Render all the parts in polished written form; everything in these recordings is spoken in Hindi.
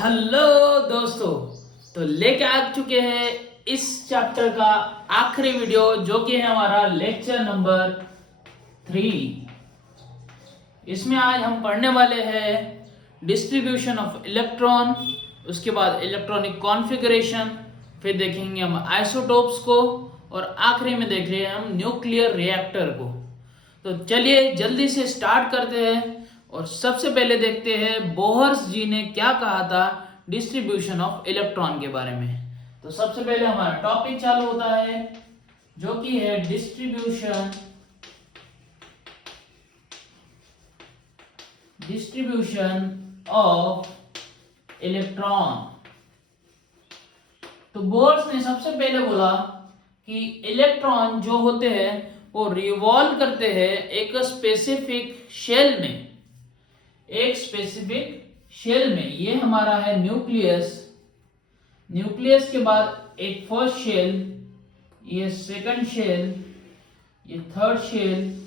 हेलो दोस्तों, तो लेके आ चुके हैं इस चैप्टर का आखिरी वीडियो जो कि है हमारा लेक्चर नंबर 3। इसमें आज हम पढ़ने वाले हैं डिस्ट्रीब्यूशन ऑफ इलेक्ट्रॉन, उसके बाद इलेक्ट्रॉनिक कॉन्फ़िगरेशन, फिर देखेंगे हम आइसोटोप्स को और आखिरी में देख रहे हैं हम न्यूक्लियर रिएक्टर को। तो चलिए जल्दी से स्टार्ट करते हैं और सबसे पहले देखते हैं बोहर्स जी ने क्या कहा था डिस्ट्रीब्यूशन ऑफ इलेक्ट्रॉन के बारे में। तो सबसे पहले हमारा टॉपिक चालू होता है जो कि है डिस्ट्रीब्यूशन ऑफ इलेक्ट्रॉन। तो बोहर्स ने सबसे पहले बोला कि इलेक्ट्रॉन जो होते हैं वो रिवॉल्व करते हैं एक स्पेसिफिक शेल में, एक स्पेसिफिक शेल में। ये हमारा है न्यूक्लियस। न्यूक्लियस के बाद एक फर्स्ट शेल, ये सेकंड शेल, ये थर्ड शेल,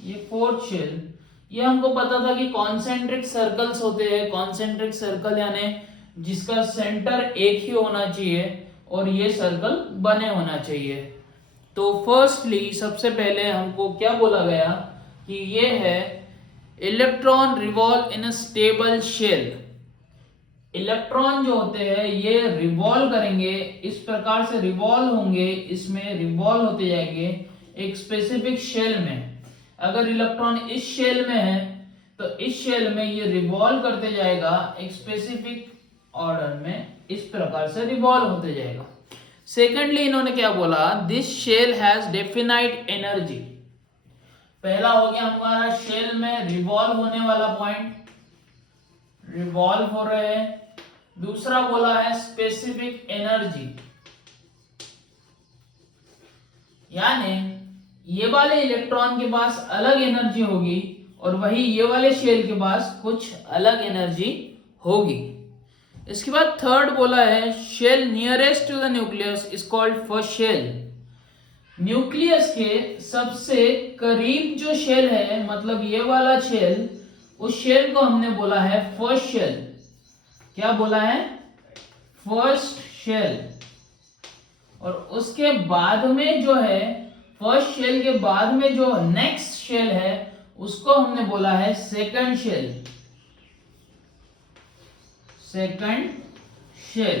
ये फोर्थ शेल। ये हमको पता था कि कॉन्सेंट्रिक सर्कल्स होते हैं। कॉन्सेंट्रिक सर्कल यानी जिसका सेंटर एक ही होना चाहिए और ये सर्कल बने होना चाहिए। तो फर्स्टली सबसे पहले हमको क्या बोला गया कि ये है electron revolve in a stable shell. Electron जो होते हैं ये रिवॉल्व करेंगे, इस प्रकार से रिवॉल्व होंगे, इसमें रिवॉल्व होते जाएंगे एक स्पेसिफिक शेल में। अगर इलेक्ट्रॉन इस शेल में है तो इस शेल में ये रिवॉल्व करते जाएगा एक स्पेसिफिक ऑर्डर में, इस प्रकार से रिवॉल्व होते जाएगा। सेकेंडली इन्होंने क्या बोला, this shell has definite energy. पहला हो गया हमारा शेल में रिवॉल्व होने वाला पॉइंट, रिवॉल्व हो रहे हैं। दूसरा बोला है स्पेसिफिक एनर्जी, यानी ये वाले इलेक्ट्रॉन के पास अलग एनर्जी होगी और वही ये वाले शेल के पास कुछ अलग एनर्जी होगी। इसके बाद थर्ड बोला है shell nearest to the nucleus is called first shell. Nucleus के सबसे करीब जो शेल है, मतलब ये वाला शेल, उस शेल को हमने बोला है फर्स्ट शेल। क्या बोला है? First shell. और उसके बाद में जो है, फर्स्ट शेल के बाद में जो नेक्स्ट शेल है उसको हमने बोला है सेकंड शेल। Second shell.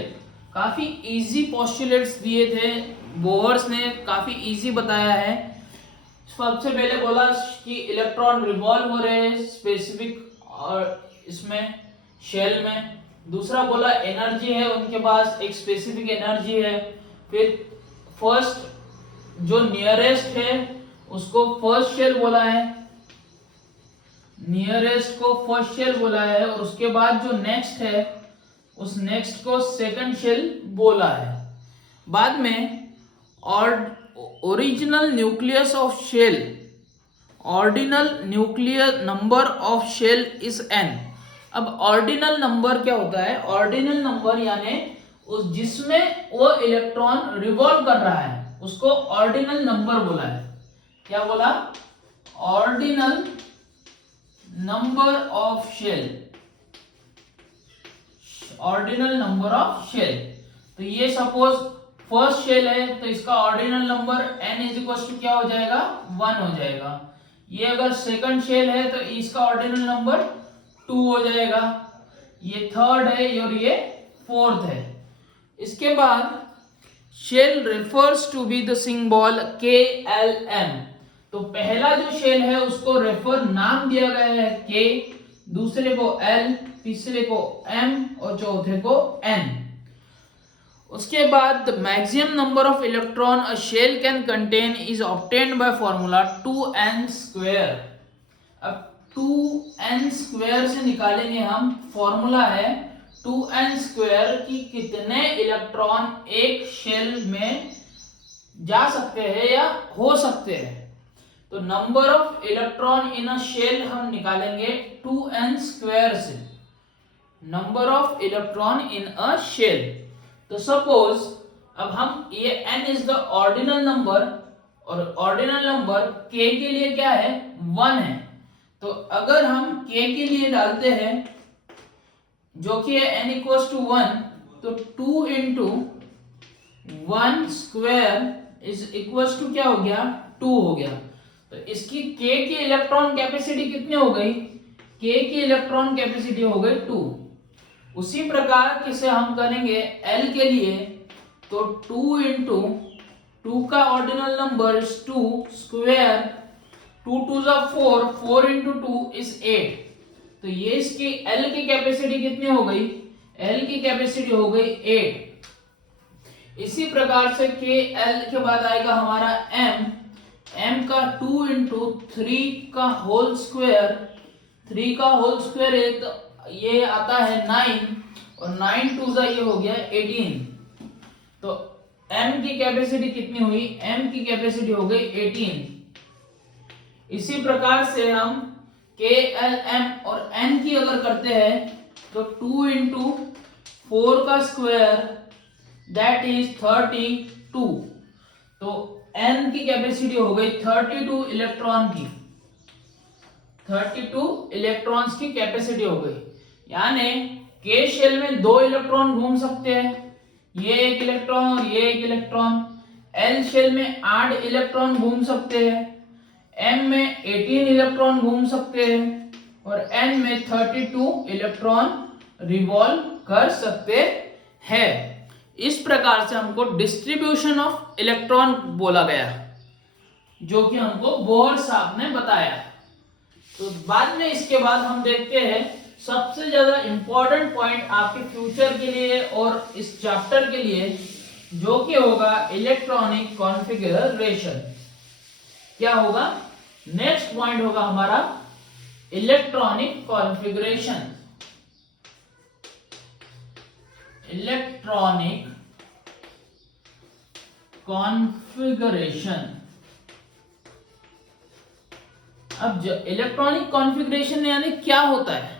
काफी इजी पोस्टुलेट्स दिए थे बोहर्स ने, काफी इजी बताया है। सबसे पहले बोला कि इलेक्ट्रॉन रिवॉल्व हो रहे हैं स्पेसिफिक और इसमें शेल में। दूसरा बोला एनर्जी है उनके पास, एक स्पेसिफिक एनर्जी है। फिर फर्स्ट जो नियरेस्ट है उसको फर्स्ट शेल बोला है, नियरेस्ट को फर्स्ट शेल बोला है, और उसके बाद जो नेक्स्ट है उस नेक्स्ट को सेकंड शेल बोला है। बाद में original nucleus of shell, ordinal nuclear number of shell is n. अब ऑर्डिनल नंबर क्या होता है? ऑर्डिनल नंबर यानी उस जिसमें वो इलेक्ट्रॉन रिवॉल्व कर रहा है उसको ऑर्डिनल नंबर बोला है। क्या बोला? Ordinal number of shell, ordinal number of shell. तो ये सपोज फर्स्ट शेल है तो इसका ordinal number n is equal to क्या हो जाएगा? 1 हो जाएगा। ये अगर सेकंड शेल है तो इसका ऑर्डिनल नंबर 2 हो जाएगा। ये थर्ड है और ये फोर्थ है। इसके बाद shell refers to be the symbol KLM। तो पहला जो शेल है उसको रेफर नाम दिया गया है K, दूसरे को L, तीसरे को M और चौथे को N। उसके बाद the maximum number of electron a shell can contain is obtained by formula 2n²। अब 2n² से निकालेंगे हम, फॉर्मूला है 2n² कि कितने इलेक्ट्रॉन एक शेल में जा सकते हैं या हो सकते हैं। तो number of electron in a shell हम निकालेंगे 2n² से, number of electron in a shell. तो सपोज अब हम ये n is the ordinal number और ऑर्डिनल नंबर k के लिए क्या है? 1 है। तो अगर हम k के लिए डालते हैं जो कि है n इक्वल्स टू 1, तो 2 into 1 square is equals to क्या हो गया, 2 हो गया। तो इसकी k की इलेक्ट्रॉन कैपेसिटी कितनी हो गई, k की इलेक्ट्रॉन कैपेसिटी हो गई 2। उसी प्रकार किसे हम करेंगे L के लिए, तो 2 इंटू 2 का ऑर्डिनल नंबर इज 2 स्क्वायर, 2 2 जा 4, 4 इंटू 2 इज 8। तो ये इसकी L की कैपेसिटी कितनी हो गई, L की कैपेसिटी हो गई 8। इसी प्रकार से के L के बाद आएगा हमारा M, M का 2 इंटू 3 का होल स्क्वायर, 3 का होल स्क्वायर है तो ये आता है 9, और 9 2 जा ये हो गया 18। तो M की कैपेसिटी कितनी हुई, M की कैपेसिटी हो गई 18। इसी प्रकार से हम K L M और N की अगर करते हैं तो 2 इंटू 4 का स्क्वायर दैट इज 32। तो N की कैपेसिटी हो गई 32 इलेक्ट्रॉन की, 32 इलेक्ट्रॉन्स की कैपेसिटी हो गई। यानी K शेल में 2 इलेक्ट्रॉन घूम सकते हैं, ये एक इलेक्ट्रॉन और ये एक इलेक्ट्रॉन। L शेल में 8 इलेक्ट्रॉन घूम सकते हैं, M में 18 इलेक्ट्रॉन घूम सकते हैं, और N में 32 इलेक्ट्रॉन रिवॉल्व कर सकते हैं। इस प्रकार से हमको डिस्ट्रीब्यूशन ऑफ इलेक्ट्रॉन बोला गया, जो कि हमको बोहर साहब ने बताया। तो बाद में इसके बाद हम देखते हैं सबसे ज्यादा इंपॉर्टेंट पॉइंट आपके फ्यूचर के लिए और इस चैप्टर के लिए, जो कि होगा इलेक्ट्रॉनिक कॉन्फ़िगरेशन। क्या होगा, नेक्स्ट पॉइंट होगा हमारा इलेक्ट्रॉनिक कॉन्फ़िगरेशन। Electronic configuration. अब इलेक्ट्रॉनिक कॉन्फ़िगरेशन यानी क्या होता है,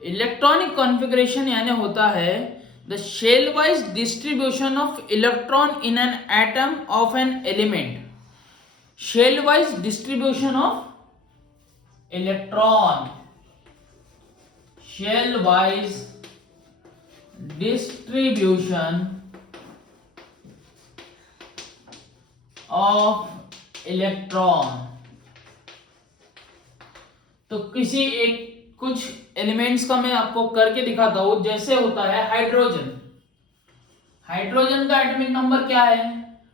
इलेक्ट्रॉनिक कॉन्फ़िगरेशन यानी होता है the shell wise distribution of electron in an atom of an element. Shell wise distribution of electron, shell wise distribution of electron. तो किसी एक कुछ एलिमेंट्स का मैं आपको करके दिखाता हूं। जैसे होता है हाइड्रोजन, हाइड्रोजन का एटॉमिक नंबर क्या है,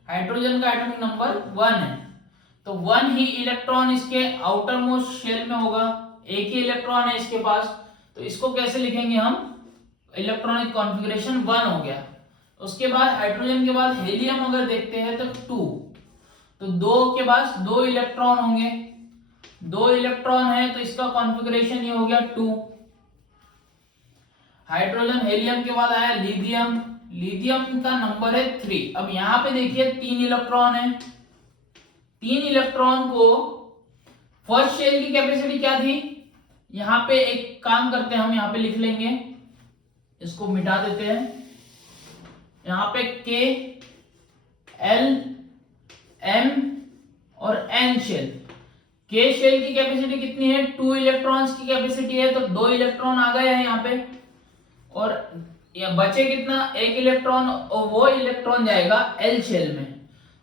हाइड्रोजन का एटॉमिक नंबर 1 है। तो 1 ही इलेक्ट्रॉन इसके आउटर मोस्ट शेल में होगा, एक ही इलेक्ट्रॉन है इसके पास। तो इसको कैसे लिखेंगे हम, इलेक्ट्रॉनिक कॉन्फ़िगरेशन 1 हो गया। उसके बाद हाइड्रोजन के बाद हेलियम अगर देखते हैं तो 2, तो 2 के पास 2 इलेक्ट्रॉन होंगे, 2 इलेक्ट्रॉन है तो इसका कॉन्फ़िगरेशन ये हो गया 2। हाइड्रोजन हेलियम के बाद आया लिथियम, लिथियम का नंबर है 3। अब यहां पे देखिए 3 इलेक्ट्रॉन है, 3 इलेक्ट्रॉन को फर्स्ट शेल की कैपेसिटी क्या थी, यहां पे एक काम करते हैं हम, यहां पे लिख लेंगे, इसको मिटा देते हैं। यहां पे K L M और N शेल, K शेल की कैपेसिटी कितनी है, 2 इलेक्ट्रॉन्स की कैपेसिटी है, तो 2 इलेक्ट्रॉन आ गए हैं यहाँ पे, और या बचे कितना, 1 इलेक्ट्रॉन, और वो इलेक्ट्रॉन जाएगा L शेल में।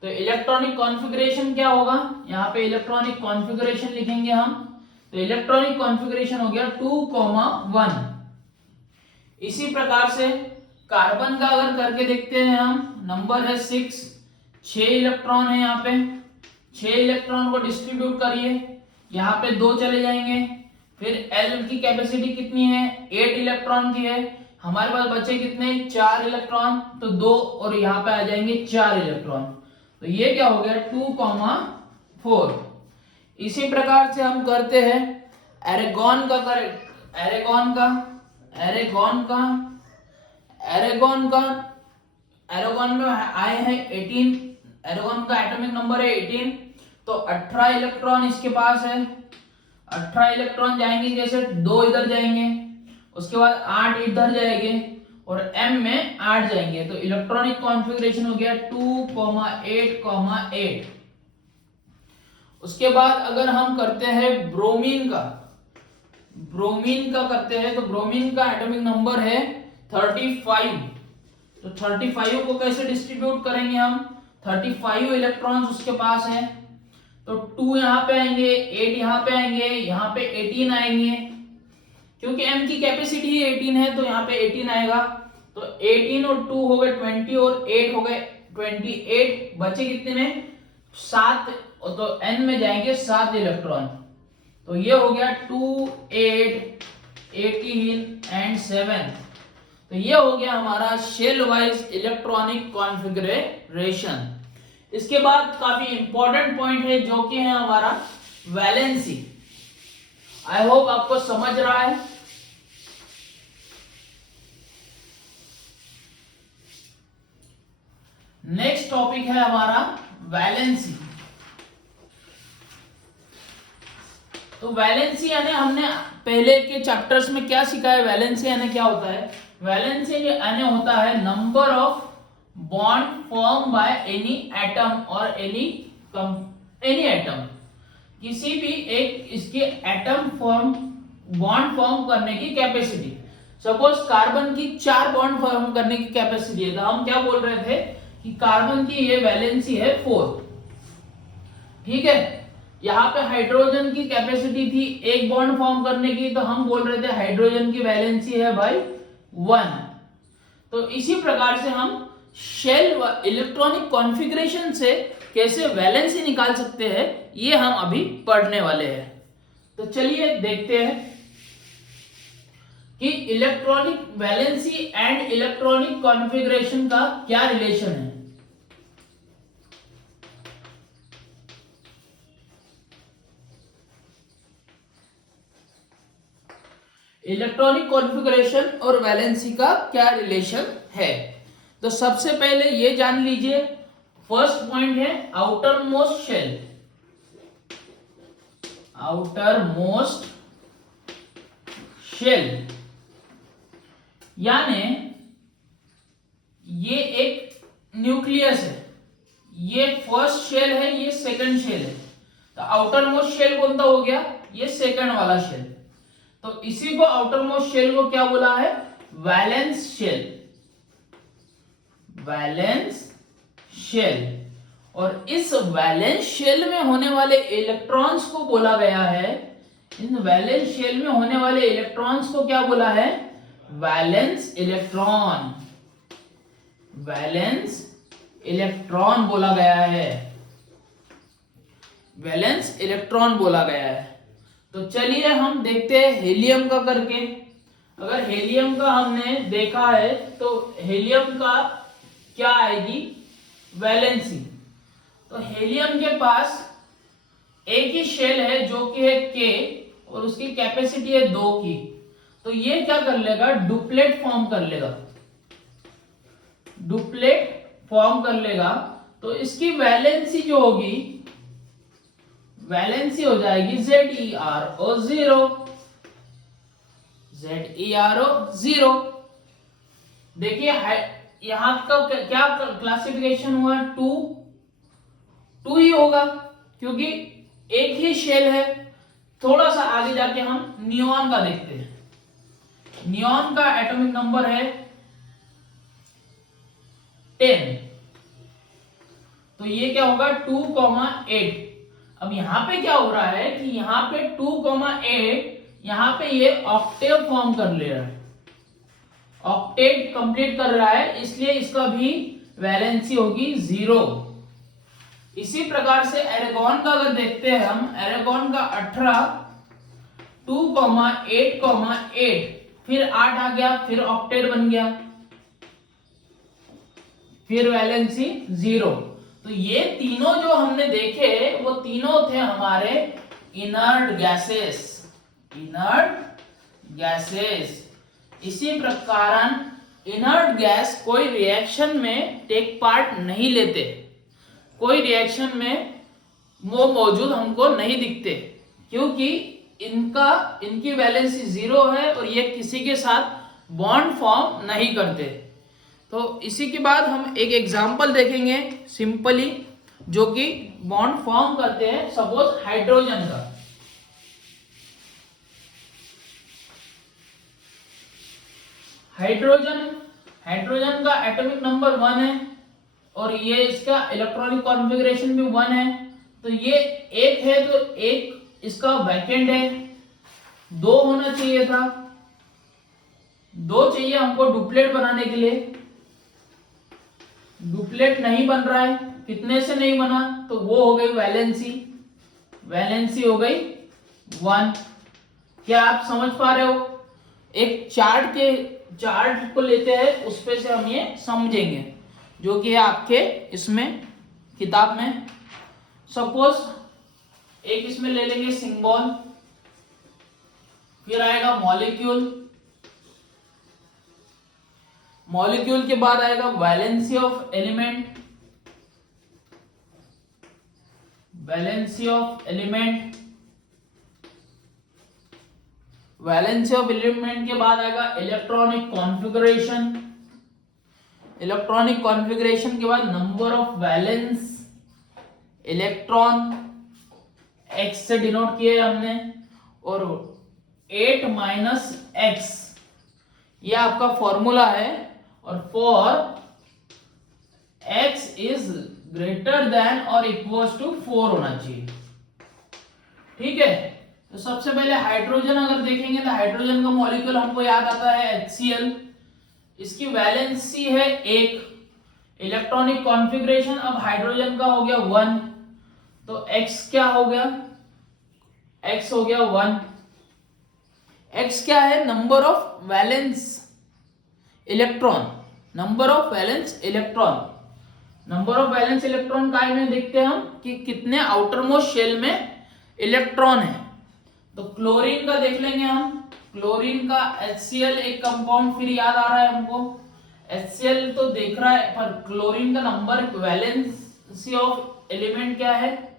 तो इलेक्ट्रॉनिक कॉन्फ़िगरेशन क्या होगा, यहाँ पे इलेक्ट्रॉनिक कॉन्फ़िगरेशन लिखेंगे हम। तो इलेक्ट्रॉनिक कॉन्फ़िगरेशन हो गया 2,1। इसी प्रकार से कार्बन का अगर करके देखते हैं हम, नंबर है 6, 6 इलेक्ट्रॉन है यहाँ पे, 6 इलेक्ट्रॉन को डिस्ट्रीब्यूट करिए, यहाँ पे 2 चले जाएंगे। फिर L की कैपेसिटी कितनी है, 8 इलेक्ट्रॉन की है, हमारे पास बचे कितने, 4 इलेक्ट्रॉन, तो 2 और यहाँ पे आ जाएंगे 4 इलेक्ट्रॉन। तो ये क्या हो गया 2,4। इसी प्रकार से हम करते हैं एरेगॉन का, एरेगॉन का, एरेगॉन का, एरेगॉन का, एरेगॉन में आए हैं 18, एरेगॉन का एटॉमिक नंबर है 18। तो 18 इलेक्ट्रॉन इसके पास है, 18 इलेक्ट्रॉन जाएंगे, जैसे 2 इधर जाएंगे, उसके बाद 8 इधर जाएंगे, और M में 8 जाएंगे। तो इलेक्ट्रॉनिक कॉन्फ़िगरेशन हो गया 2,8,8। उसके बाद अगर हम करते हैं ब्रोमीन का, ब्रोमीन का करते हैं, तो ब्रोमीन का एटॉमिक नंबर है 35। तो 35 को कैसे डिस्ट्रीब्यूट करेंगे हम? 35 इलेक्ट्रॉन्स उसके पास हैं, तो 2 यहाँ पे आएंगे, 8 यहाँ पे आएंगे, यहाँ पे 18 आएंगे, क्योंकि m की कैपेसिटी ही 18 है तो यहाँ पे 18 आएगा। तो 18 और 2 हो गए 20 और 8 हो गए 28, बचे कितने में? 7, तो n में जाएंगे 7 इलेक्ट्रॉन। तो ये हो गया 2, 8, 18 एंड 7। तो ये हो गया हमारा शेल वाइज इलेक्ट्रॉनिक कॉन्फ़िगरेशन। इसके बाद काफी इंपॉर्टेंट पॉइंट है जो कि है हमारा वैलेंसी। आई होप आपको समझ रहा है। नेक्स्ट टॉपिक है हमारा वैलेंसी। तो वैलेंसी यानी हमने पहले के चैप्टर्स में क्या सीखा है? वैलेंसी यानी क्या होता है? वैलेंसी यानी होता है number of bond form by any atom और एनी एटम। किसी भी एक इसके एटम फॉर्म बॉन्ड फॉर्म करने की कैपेसिटी। सपोज कार्बन की 4 बॉन्ड फॉर्म करने की कैपेसिटी है, तो हम क्या बोल रहे थे कि कार्बन की ये वैलेंसी है 4। ठीक है। यहाँ पे हाइड्रोजन की कैपेसिटी थी 1 बॉन्ड फॉर्म करने की, तो हम बोल रहे थे हाइड्रोजन की वैलेंसी है भाई 1। तो इसी प्रकार से हम शेल इलेक्ट्रॉनिक कॉन्फ़िगरेशन से कैसे वैलेंसी निकाल सकते हैं, ये हम अभी पढ़ने वाले हैं। तो चलिए देखते हैं कि electronic valency and electronic configuration का क्या रिलेशन है। इलेक्ट्रॉनिक कॉन्फ़िगरेशन और वैलेंसी का क्या रिलेशन है? तो सबसे पहले ये जान लीजिए, फर्स्ट पॉइंट है outermost shell. Outermost shell यानी ये एक न्यूक्लियस है, ये फर्स्ट शेल है, ये सेकंड शेल है। तो आउटर मोस्ट शेल कौन सा हो गया? ये सेकंड वाला शेल। तो इसी को आउटर मोस्ट शेल को क्या बोला है? Valence shell. Valence shell. और इस वैलेंस शेल में होने वाले इलेक्ट्रॉन्स को बोला गया है, इन वैलेंस शेल में होने वाले इलेक्ट्रॉन्स को क्या बोला है? Valence electron. वैलेंस इलेक्ट्रॉन बोला गया है, वैलेंस इलेक्ट्रॉन बोला गया है। तो चलिए हम देखते हैं हेलियम का करके। अगर हेलियम का हमने देखा है तो हेलियम का क्या आएगी? वैलेंसी। तो हेलियम के पास एक ही शेल है जो कि है K और उसकी कैपेसिटी है 2 की। तो ये क्या कर लेगा? डुप्लेट फॉर्म कर लेगा। डुप्लेट फॉर्म कर लेगा तो इसकी वैलेंसी जो होगी, वैलेंसी हो जाएगी ZeRO 0। ZeRO 0। देखिए यहां का क्या क्लासिफिकेशन हुआ? 2 ही होगा क्योंकि एक ही शेल है। थोड़ा सा आगे जाके हम नियॉन का देखते हैं। नियॉन का एटॉमिक नंबर है 10। तो ये क्या होगा? 2,8। अब यहां पे क्या हो रहा है कि यहां पे 2,8 यहां पे ये ऑक्टेव फॉर्म कर ले रहा है, ऑक्टेट कंप्लीट कर रहा है, इसलिए इसका भी वैलेंसी होगी 0। इसी प्रकार से एरेगॉन का अगर देखते हैं हम, एरेगॉन का 18, 2,8,8, फिर 8 आ गया, फिर ऑक्टेट बन गया, फिर वैलेंसी 0। तो ये तीनों जो हमने देखे वो तीनों थे हमारे इनर्ट गैसेस। Inert gases. इसी प्रकार इनर्ट गैस कोई रिएक्शन में टेक पार्ट नहीं लेते, कोई रिएक्शन में वो मौजूद हमको नहीं दिखते, क्योंकि इनकी वैलेंसी 0 है और ये किसी के साथ बॉन्ड फॉर्म नहीं करते। तो इसी के बाद हम एक एग्जांपल देखेंगे सिंपली, जो कि बॉन्ड फॉर्म करते हैं। सपोज हाइड्रोजन का, हाइड्रोजन हाइड्रोजन का एटॉमिक नंबर 1 है और ये इसका इलेक्ट्रॉनिक कॉन्फ़िगरेशन भी 1 है, तो ये एक है तो एक इसका वैकेंट है, 2 होना चाहिए था, 2 चाहिए हमको डुप्लेट बनाने के लिए, डुप्लेट नहीं बन रहा है। कितने से नहीं बना? तो वो हो गई वैलेंसी, वैलेंसी हो गई 1। क्या आप समझ पा रहे हो? एक चार्ट को लेते हैं, उस पे से हम ये समझेंगे, जो कि है आपके इसमें किताब में। सपोज एक इसमें ले लेंगे सिंबल, फिर आएगा मॉलिक्यूल, मॉलिक्यूल के बाद आएगा valency of element, valency of element, valency of element के बाद आएगा इलेक्ट्रॉनिक कॉन्फ़िगरेशन, इलेक्ट्रॉनिक कॉन्फ़िगरेशन के बाद number of valence electron, x से डिनोट किए हमने, और 8 माइनस एक्स ये आपका फॉर्मूला है, और for x is greater than और इक्वल्स टू 4 होना चाहिए। ठीक है, तो सबसे पहले हाइड्रोजन अगर देखेंगे तो हाइड्रोजन का मॉलिक्यूल हमको याद आता है HCl, इसकी वैलेंसी है 1, इलेक्ट्रॉनिक कॉन्फ़िगरेशन अब हाइड्रोजन का हो गया 1, तो x क्या हो गया? x हो गया 1। x क्या है? Number of valence electron, number of valence electron, number of valence electron काय में देखते हैं हम कि कितने आउटर मोस्ट शेल में इलेक्ट्रॉन है। तो क्लोरीन का देख लेंगे हम, क्लोरीन का HCl एक कंपाउंड फिर याद आ रहा है हमको, HCl तो देख रहा है, पर क्लोरीन का नंबर वैलेंसी ऑफ एलिमेंट क्या है?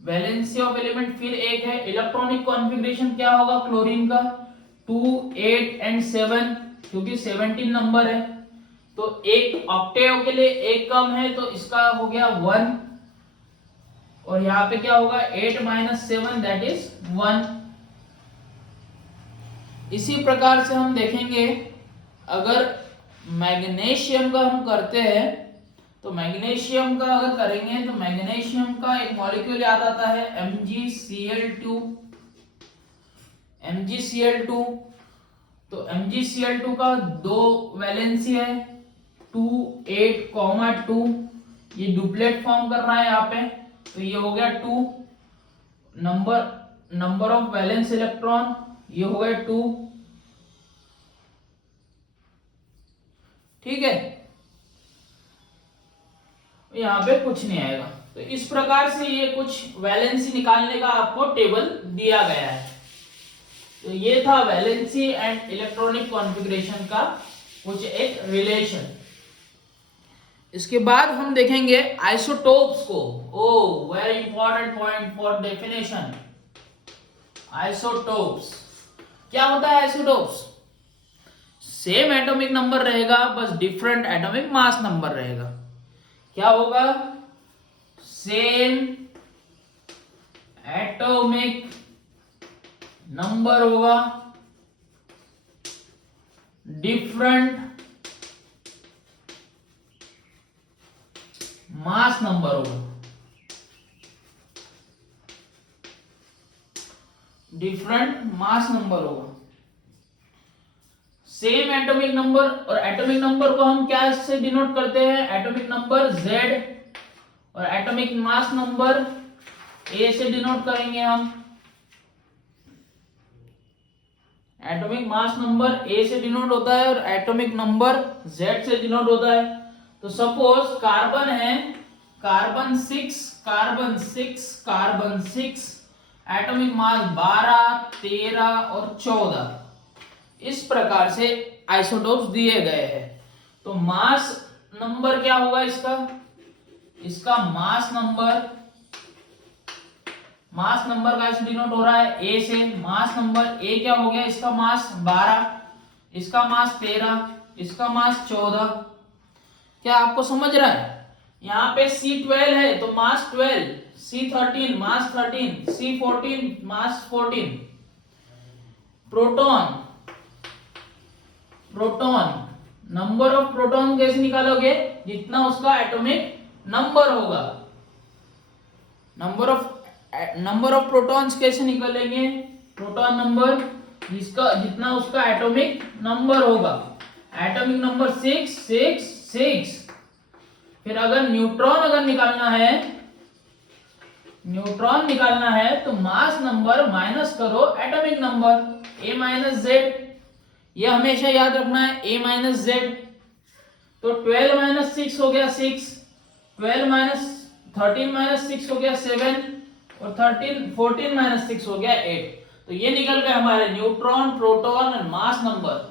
वैलेंसी ऑफ एलिमेंट फिर एक है। इलेक्ट्रॉनिक कॉन्फ़िगरेशन क्या होगा क्लोरीन का? 2, 8 एंड 7, क्योंकि 17 नंबर है, तो एक ऑक्टेव के लिए एक कम है, तो इसका हो गया 1, और यहाँ पे क्या होगा? 8 माइनस 7 दैट इज 1। इसी प्रकार से हम देखेंगे अगर मैग्नीशियम का हम करते हैं, तो मैग्नीशियम का अगर करेंगे तो मैग्नीशियम का एक मॉलिक्यूल याद आता है MgCl2, MgCl2, तो MgCl2 का 2 वैलेंसी है, 2, 8, 2, ये डुप्लेट फॉर्म कर रहा है यहाँ पे, तो ये हो गया 2, नंबर ऑफ वैलेंस इलेक्ट्रॉन ये हो गया 2। ठीक है, यहाँ पे कुछ नहीं आएगा। तो इस प्रकार से ये कुछ वैलेंसी निकालने का आपको टेबल दिया गया है। तो ये था वैलेंसी एंड इलेक्ट्रॉनिक कॉन्फ़िगरेशन का कुछ एक रिलेशन। इसके बाद हम देखेंगे आइसोटोप्स को। Oh very important point for definition. Isotopes क्या होता है? आइसोटोप्स सेम एटॉमिक नंबर रहेगा, बस डिफरेंट एटॉमिक मास नंबर रहेगा। क्या होगा? सेम एटॉमिक नंबर होगा, डिफरेंट मास नंबर होगा, डिफरेंट मास नंबर होगा। सेम एटॉमिक नंबर, और एटॉमिक नंबर को हम क्या से डिनोट करते हैं? एटॉमिक नंबर Z, और एटॉमिक मास नंबर A से डिनोट करेंगे हम। एटॉमिक मास नंबर A से डिनोट होता है और एटॉमिक नंबर Z से डिनोट होता है। तो सपोज कार्बन है, carbon 6, carbon 6, carbon 6, atomic mass 12, 13 और 14। इस प्रकार से आइसोटोप्स दिए गए हैं। तो मास नंबर क्या होगा इसका? इसका मास नंबर का ऐसे डिनोट हो रहा है A से। मास नंबर A क्या हो गया? इसका मास 12, इसका मास 13, इसका मास 14। क्या आपको समझ रहा है? यहाँ पे C12 है तो मास 12, C13 mass 13, C14 mass 14। Proton proton. Number of proton कैसे निकालोगे? जितना उसका एटॉमिक नंबर होगा। नंबर ऑफ प्रोटॉन्स कैसे निकालेंगे? प्रोटॉन नंबर जिसका जितना उसका एटॉमिक नंबर होगा। Atomic number 666। फिर अगर न्यूट्रॉन निकालना है तो मास नंबर माइनस करो atomic number a minus Z. ये हमेशा याद रखना है, a माइनस जेड। तो 12 माइनस 6 हो गया 6, 12 माइनस 13 माइनस 6 हो गया 7, और 14 माइनस 6 हो गया 8। तो ये निकल गए हमारे न्यूट्रॉन, प्रोटॉन और मास नंबर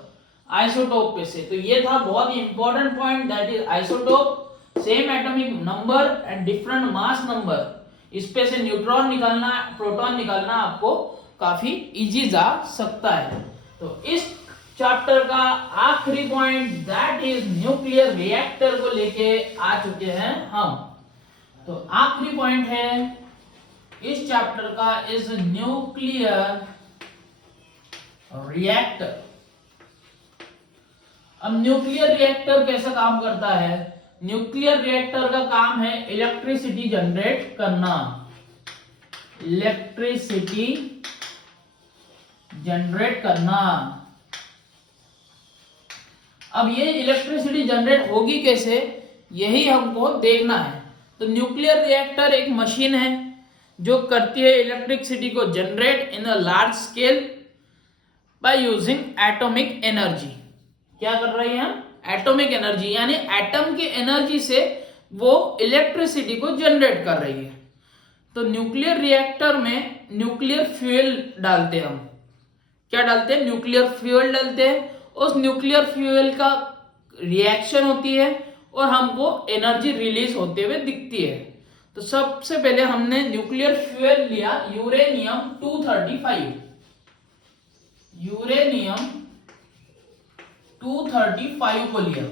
आइसोटोप पे से। तो ये था बहुत ही important point, that is isotope, same atomic number and different mass number. इस पे से न्यूट्रॉन निकालना, प्रोटॉन निकालना आपको काफी इजी जा सकता है। तो इस चैप्टर का आखिरी point that is nuclear reactor को लेके आ चुके हैं हम। तो आखिरी पॉइंट है इस चैप्टर का इज न्यूक्लियर रिएक्टर। अब न्यूक्लियर रिएक्टर कैसा काम करता है? न्यूक्लियर रिएक्टर का काम है इलेक्ट्रिसिटी जनरेट करना। इलेक्ट्रिसिटी जनरेट करना। अब ये इलेक्ट्रिसिटी जनरेट होगी कैसे, यही हमको देखना है। तो न्यूक्लियर रिएक्टर एक मशीन है जो करती है इलेक्ट्रिसिटी को generate in a large scale by using atomic energy. क्या कर रही है? एटॉमिक एनर्जी, यानी एटम की एनर्जी से वो इलेक्ट्रिसिटी को जनरेट कर रही है। तो न्यूक्लियर रिएक्टर में न्यूक्लियर फ्यूल डालते हैं हम। क्या डालते हैं? न्यूक्लियर फ्यूल डालते हैं। उस न्यूक्लियर फ्यूल का रिएक्शन होती है और हमको एनर्जी रिलीज होते हुए दिखती है। तो सबसे पहले हमने न्यूक्लियर फ्यूल लिया यूरेनियम 235। यूरेनियम 235 को लिया।